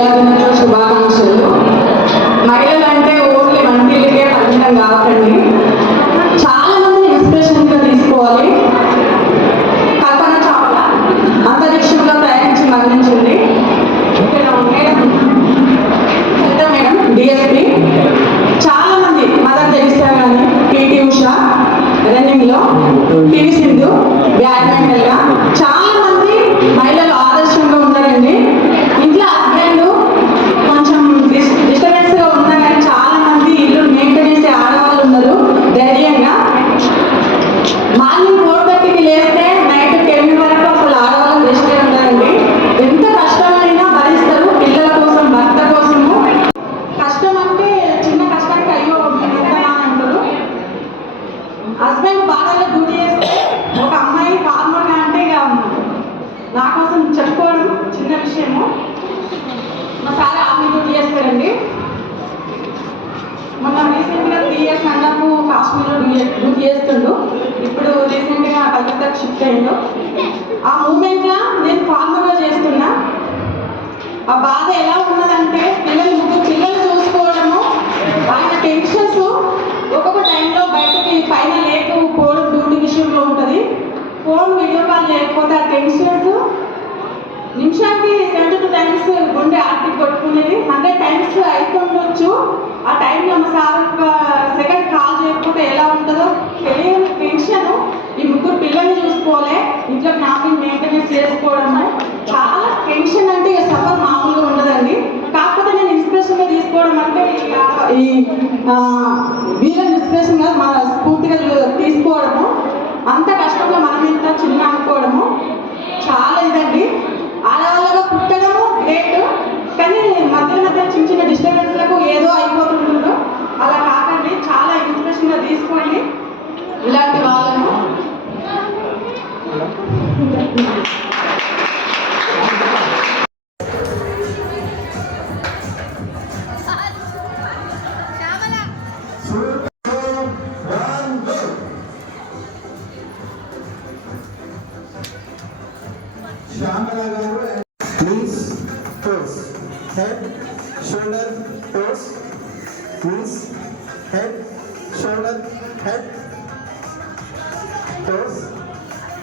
మహిళా దినోత్సవ శుభాకాంక్షలు. మహిళలు అంటే ఓన్లీ వంటిల్లికే పరిమితం కాకండి, చాలా మంది ఇన్స్పిరేషన్గా తీసుకోవాలి. కల్పన చావ్లా అంతరిక్షంలో ప్రయాణించి మరణించింది. Madam DSP. చాలా మంది మదర్ తెరిసా కానీ, పిటి ఉషా రన్నింగ్లో, పివి సింధు బ్యాడ్మింటన్గా చాలా మంది మహిళలు ఆదర్శంగా ఉన్నారండి. ఇంట్లో హస్బెండ్ కొంచెం డిస్టర్బెన్స్గా ఉన్నా కానీ చాలా మంది ఇల్లు మెయింటైన్ చేసే ఆడవాళ్ళు ఉన్నారు ధైర్యంగా. మార్నింగ్ 4:30కి లేస్తే నైట్ 10 వరకు అసలు ఆడవాళ్ళు రెస్టే ఉంటారండి. ఎంత కష్టమైనా భరిస్తారు పిల్లల కోసం, భర్త కోసము. కష్టం అంటే చిన్న కష్టానికి అయ్యో అంటారు. హస్బెండ్ బాధలో డ్యూటీ చేస్తే ఒక అమ్మాయి ఫార్మర్గా అంటే ఇక నా కోసం చెప్పుకోవడం చిన్న విషయము. మా సార్ ఆర్మీ డ్యూటీ చేస్తారండి. మొన్న రీసెంట్గా 3 years అన్నకు కాశ్మీర్లో డ్యూటీ చేస్తుండు. ఇప్పుడు రీసెంట్గా కలకత్తాకు షిఫ్ట్ అయ్యిండు. ఆ మూమెంట్లో నేను ఫార్మర్గా చేస్తున్నా. ఆ బాధ ఎలా ఉన్నదంటే ముగ్గురు పిల్లలు చూసుకోవడము, ఆయన టెన్షన్స్ ఒక్కొక్క టైంలో బయటకి పైన లేకపోవడం డ్యూటీ విషయంలో ఉంటుంది. ఫోన్ వీడియో కాల్ లేకపోతే ఆ టెన్షన్స్ నిమిషానికి 72 times గుండె ఆర్టిక్ కొట్టుకునేది. 100 times అయిపోవచ్చు. ఆ టైంలో మా సార్ ఒక సెకండ్ కాల్ చేయకపోతే ఎలా ఉంటుందో తెలియని టెన్షన్. ఈ ముగ్గురు పిల్లల్ని చూసుకోవాలి, ఇంట్లో ఫ్యామిలీ మెయింటెనెన్స్ చేసుకోవడము చాలా టెన్షన్. అంటే ఇక సఫర్ మామూలుగా ఉండదండి. కాకపోతే నేను ఇన్స్పిరేషన్గా తీసుకోవడం అంటే ఈ వీళ్ళని ఇన్స్పిరేషన్గా మన స్ఫూర్తిగా తీసుకోవడము, అంత కష్టంలో మనం ఎంత చిన్న అనుకోవడము చాలా ఇదండి. ఆడవాళ్ళగా పుట్టడము గ్రేట్, కానీ మధ్య చిన్న చిన్న డిస్టర్బెన్స్లకు ఏదో అయిపోతుంటుందో అలా కాకండి. చాలా ఇన్స్పిరేషన్గా తీసుకోండి ఇలాంటి వాళ్ళను. Shyamala garu, knees, toes, head, shoulder, toes, knees, head, shoulder, head, toes,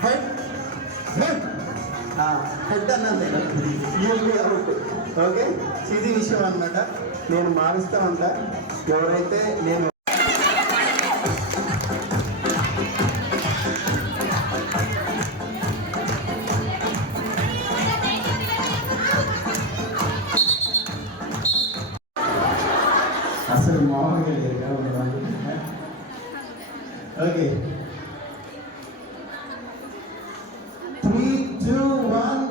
head, head. Head అన్నది యూజీ అవుట్. ఓకే, ఇది విషయం అన్నమాట. నేను మారుస్తూ ఉంటా. ఎవరైతే నేను అసలు మామూలుగా లేదు కదా. Okay, 3, 2, 1.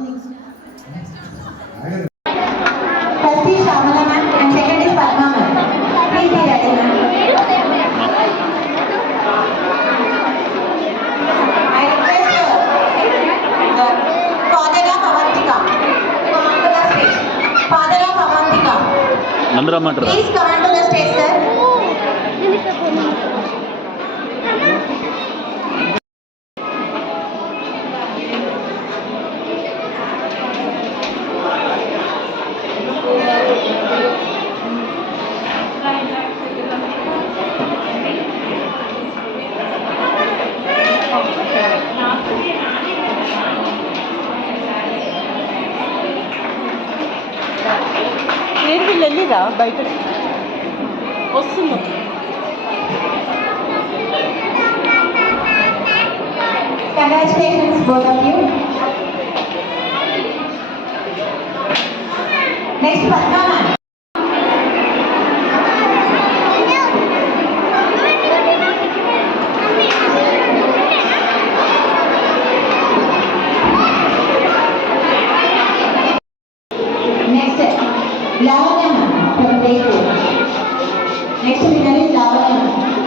First is Shyamala ma'am and second is Padma ma'am. Please be ready ma'am. I request the father of Avantika to come onto the stage. Father of Avantika, please come onto the stage, sir. వీళ్ళు వెళ్ళిరా బయట వస్తున్నాం. Congratulations both of you. Next Padma ma'am. Next Lavanya ma'am from grade 2. Next winner is Lavanya ma'am.